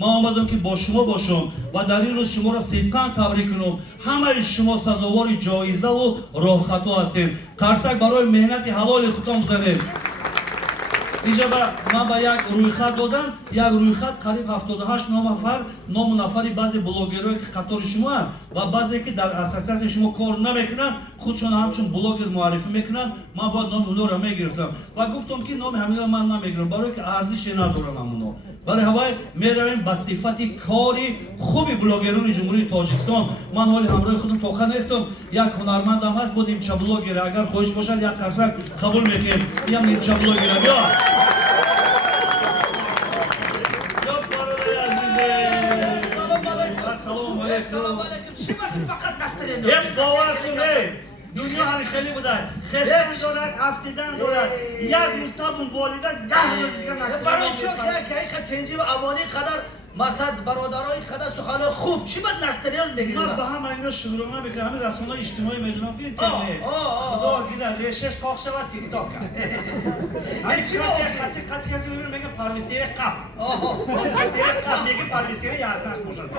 من آمدم که با شما باشم و در این روز شما را صدقاً تبریک کنم. همه شما سزاوار جایزه و راه خطا هستید. قرصک برای مهنت حلال خودتان بزنید. اینجا من به یک رویخط دادم، یک رویخط قریب 78 نام نفری بعضی بلوگرایی که قطار شما هست و بعضی که در اساسیاسیون شما کار نمیکنن خودشون همچون بلوگر معرفی میکنن. من باید نام اونها را میگرفتم و گفتم که نام همین من نمیگیرم برای که ارزش ندارم همونها. برای هوای میرویم به صفت کاری خوبی بلوگران جمهوری تاجیکستان. من حالی همراه خودم توخه نیستم، یک هنرمند هم هست بود نیمچه بلوگر. اگر خواهش باشد یک قرصک قبول میکنیم. این نیمچه بلوگر بیا. سلام علیکم. چی وقت فقط نسترین یک باور کنه دنیا همین خیلی بوده، خستگی دارد، افتیدن دارد، یک روز تابون بالیده 10 روز دیگه نسترین برای چون که این تنظیم اوانی قدر مقصد برادرای قدر سخنان خوب چی باید نستریان بگیریم؟ من به همه اینا شروع میکنم. همین رسانه‌های اجتماعی میدونم که اینترنت خدا گیره ریشش قاق شود تیک تاک کرد. همین کسی میبینه میگه پرویستی قب پرویستی قب میگه پرویستی یزدک باشد.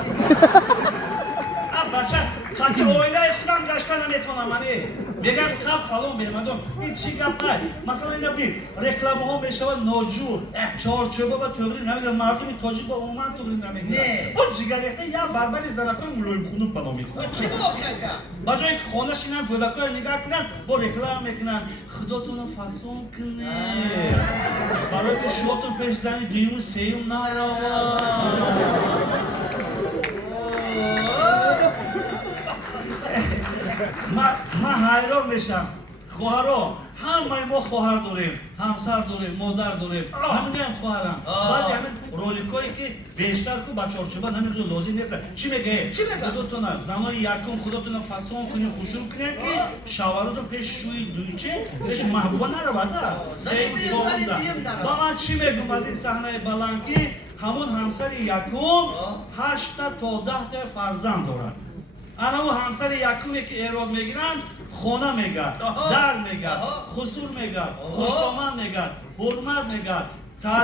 بچه خطی اویله خودم گشته نمیتونم منی میگم قب فلان بیمدم این چی گپ نه. مثلا اینا بین رکلام ها میشود ناجور چارچوبه و تغییر نمیگیرن. مردمی تاجیک با عمومن تغییر نمیگیرن. با جگریخته یا بربری زنکای ملایم خونوب بنا میخورن. چی موقع با جایی که خانهش اینن گلکای نگاه کنن با رکلام میکنن خداتون فاسون کنه برای که شوتون پیش زنی دویم و سیم نروا. من حیران میشم. خواهرها همه ما خواهر داریم، همسر داریم، مادر داریم، همین هم خواهرم. بعضی همین رولیکایی که بیشتر که با چارچوبه نمیدونم لازم نیست. چی میگه؟ خودتون زنای یکم خودتون فاسون کنین خوشون کنین که شوهرتون پیش شوی دویچه پیش محبوبه نرود. سه و چهارونده. با من چی میگم از این صحنه بلند که همون همسر یکم 8 تا 10 تا فرزند دارد. انا و همسر یکمی که ایراد میگیرن خونه میگه، در میگه، خسور میگه، خوشتامن میگه، حرمت میگه،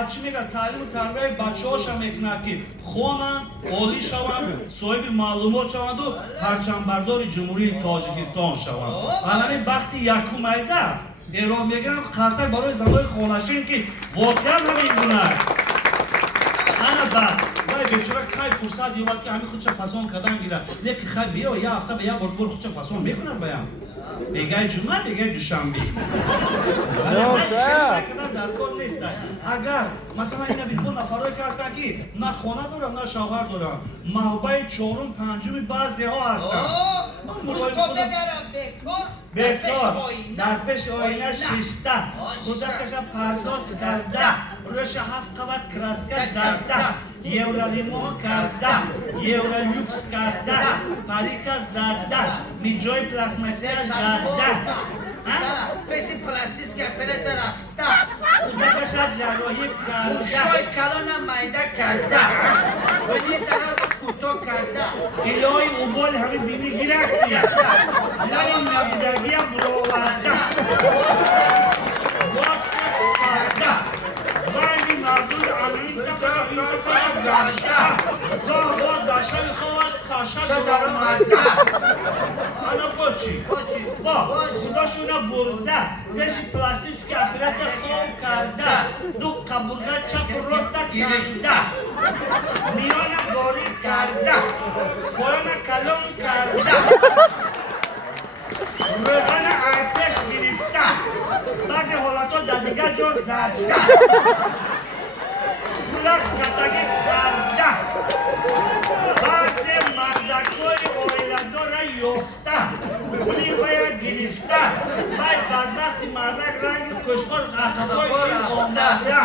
چی میگه تعلیم و تربیت بچه هاشم میکنه که خونن، عالی شوند، صاحب معلومات شوند و پرچم بردار جمهوری تاجیکستان شوند. الان وقتی یکم ایده ایراد میگیرن قرصک برای زنای خانشین که واقعا همین گونه. انا بعد وای بیچاره کای فرصت یواد که همین خودش فاسون کردن گیره لیک خیلی بیا یا هفته به یا بار خودش فاسون میکنه بیان بگای جمعه بگای دوشنبه در کار نیست. اگر مثلا اینا بیرون نفرایی که هستن که نه خانه دارن نه شوهر دارن محبه چهارم پنجم بعضی ها هستن بکار در پیش آینه ششته خدا کشا پرداز کرده روش 7 قوت کراسکه زده یورا لیمون کرده یورا لوکس کرده پاریکا زده نیجای پلاسماسی زده پیسی پلاستیک که پرس رفته خدا کشا جراحی کرده شوی کلان مایده کرده و یه طرف کوتاه کرده الهی اوبال همین بینی گرفت لبین نبودگی هم براورده وقت کرده بایدی مردود این تکا گشته گاه با داشته میخواهش پاشا دوباره مرده. انا بچی با خداشون برده پیش پلاستیک که اپریس خواه کرده دو قبرگه چپ راست کرده میان باری کرده پایان کلون کرده روغن آتش گرفته بعضی حالتا در دیگه جا زده فلکس کتگی کرده بعضی مردکای آیلدار را یفته خونی باید گرفته باید بدبختی مردک رنگ کشکار قطفای این آمده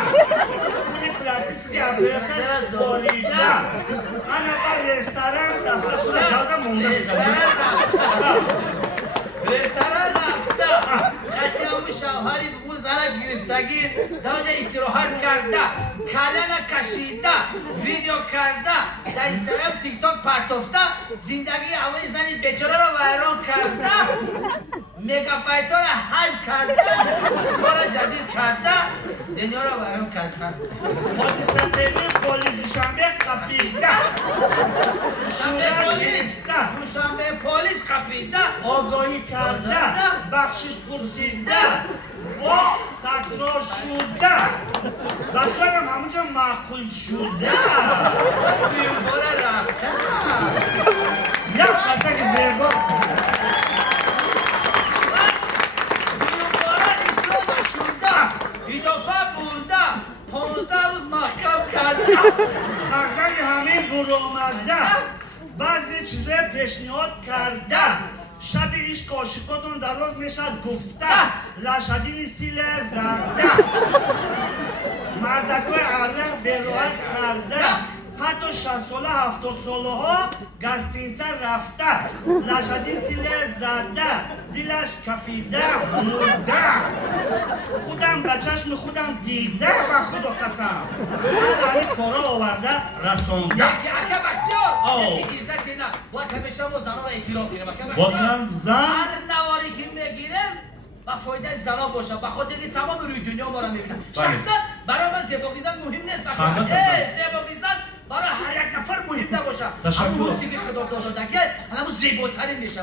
خونی پلاستیک اپریسش باریده انا با رستوران رفته خدا دازه مونده رستوران رفته خطی همون شوهری به اون زنه گرفتگی داونجا استراحت کرده کلن کشیده ویدیو کرده در اینستاگرام تیک تاک پرتفته زندگی اول زنی بیچاره را ویران کرده مگابایت‌ها را حذف کردن کار جدید کردن دنیا را برام کردن حادثه پلیس دوشنبه قپیده صورت گرفته دوشنبه پلیس قپیده آگاهی کرده بخشش پرسیده با تکرار شده بخشش هم همونجا معقول شده دیوباره رفته یک قصه که زیبا دیوباره اصلاح نشده اضافه برده 15 روز محکم کرده قصه که همین برو آمده بعضی چیزای پیشنهاد کرده شب عشق عاشقاتون دراز میشد گفته لشدین سیل زده مردکای عرق بیروحت کرده حتی 60 ساله 70 ساله ها گستینسه رفته لشدین سیل زده دلش کفیده مرده خودم به چشم خودم دیده و خدا قسم من همین کارا آورده رسانده یکی اکه بختیار آه. یکی عزتی نه باید همیشه ما زنها را احترام کنیم اکه واقعا بختیار زن هر نواری که میگیرم با فایده زنها باشه به خاطر اینکه تمام روی دنیا ما را میبینن بله. شخصا برای من زیبایی زن مهم نیست خنده زن. زیبایی زن برای هر یک نفر مهم نباشه تشکر. اما روز دیگه خدا دادگه همون زیباترین میشه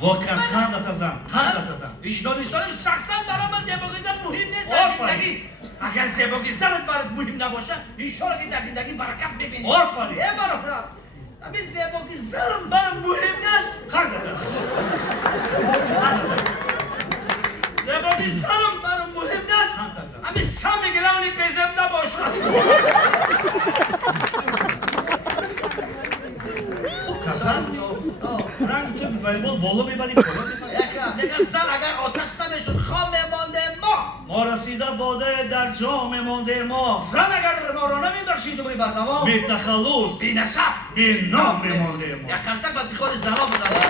واقعا قندت زن قندت زن وجدان دارم شخصا برای من زیبایی زن مهم نیست در آفرین. زندگی اگر زیبایی زن برات مهم نباشه انشالله که در زندگی برکت ببینی آفرین. برادر همین زیبایی زن برای مهم نیست قندت زن زیبایی زنم برای مهم نیست همین سم گلونی بیزم نباشه تو کسان رنگ تو بیفایبال بالا میبری بالا میبری یکم دیگه زن اگر آتش نمیشد خام میمانده ما رسیده باده در جام مانده ما زن اگر ما را نمیبخشید دوباره بردوام بی تخلص بی نسب بی نام میمانده ما یک کنسک با خود زنها بزنه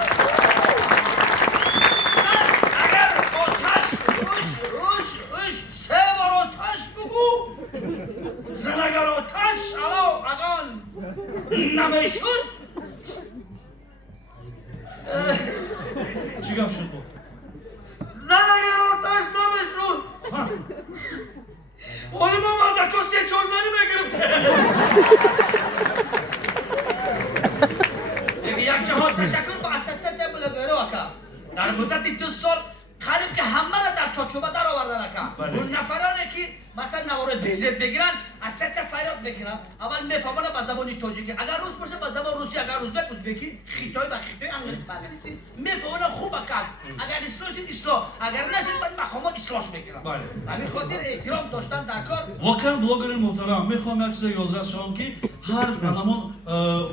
زن اگر آتش روش 3 بار آتش بگو زن اگر آتش علاو اگان نمیشد چی گم شد با زن اگر آتش نمیشد ها ولی ما مردکا 3-4 زنی بگرفته یک جهان تشکر با اساتید بلوگرو اکا در مدت 2 سال قریب که همه را در چاچوبه در آوردن اکا بله. اون نفرانی که مثلا نوار بیزه بگیرن از سه فریاد بکنن اول میفهمن با زبان تاجیکی اگر روس باشه با زبان روسی اگر ازبک ازبکی خیتای با خیتای انگلیسی با انگلیسی میفهمن خوب اکا اگر اصلاح شد اصلاح اگر نشد باید مقامات اصلاحش بکنن بله. همین خاطر احترام داشتن در کار واقعا بلوگر محترم میخوام یک چیز یادداشت شوم که هر همون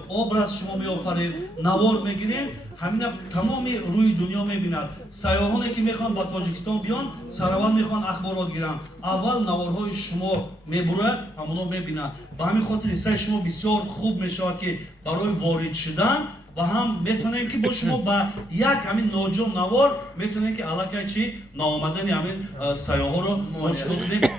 образ شما میآفرین نوار میگیرین همین تمامی روی دنیا میبیند سیاحانی که میخوان با تاجیکستان بیان سراول میخوان اخبارات گیرن اول نوارهای شما میبرد همونا میبینن به همین خاطر سعی شما بسیار خوب میشود که برای وارد شدن و هم میتونن که با شما با یک همین ناجام نوار میتونن که علاقه چی ناآمدن همین سیاحا رو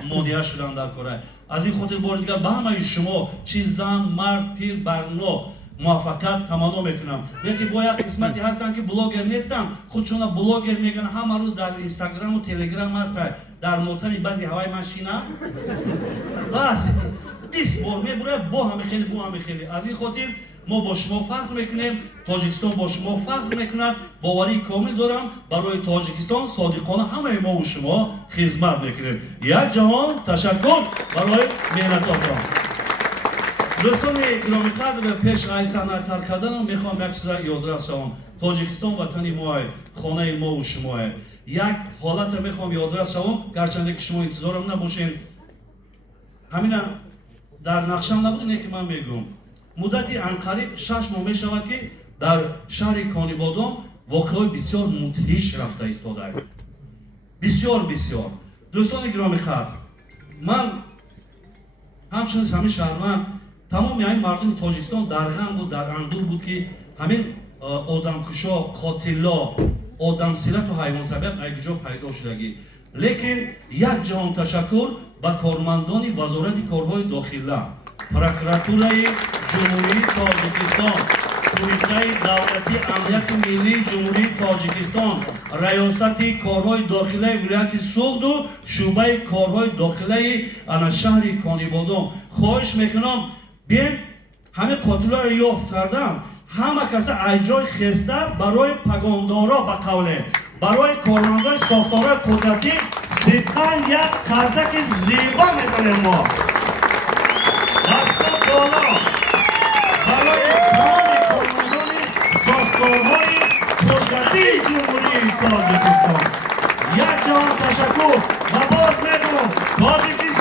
مانع شدن در کار از این خاطر بار دیگر به همه شما چی زن مرد پیر برنو موفقیت تمنا میکنم یکی با یک قسمتی هستن که بلاگر نیستن خودشون بلاگر میگن همه روز در اینستاگرام و تلگرام هستن در موتن بعضی هوای ماشینا بس 20 بار میبره با همه خیلی از این خاطر ما با شما فخر میکنیم تاجیکستان با شما فخر میکند باوری کامل دارم برای تاجیکستان صادقانه همه ما و شما خدمت میکنیم یک جهان تشکر برای مهنتاتون دوستان گرامی قدر پیش از صحنه ترک کردن میخوام یک چیز یادداشت شوم تاجیکستان وطن ما خانه ما و شما یک حالت میخوام یادداشت شوم گرچه که شما انتظارم نباشین همین در نقشم نبود که من میگم مدتی عنقریب 6 ماه میشود که در شهر کانیبادام واقعای بسیار مدهش رفته ایستاده بسیار دوستان گرامی قدر من همچنین همین شهروند تمام این مردم تاجیکستان در غم بود در اندوه بود که همین آدمکشا قاتلا آدم سیرت و حیوان طبیعت یک جا پیدا شدگی لیکن یک جهان تشکر به کارمندان وزارت کارهای داخله پروکراتورای جمهوری تاجیکستان تویتای دولتی امنیت ملی جمهوری تاجیکستان ریاستی کارهای داخلی ولایت سوخت و شعبه کارهای داخلی انا شهر کانیبادام خواهش میکنم بین همه قاتلا رو یافت کردم همه کسی اجرای خسته برای پگاندارا به قوله برای کارمندای ساختارهای قدرتی صدقا یک قرضک زیبا میزنیم ما دستا بالا برای تمام کارمندان ساختارهای قدرتی جمهوری تاجیکستان یک جهان تشکر و باز میگم تاجیکستان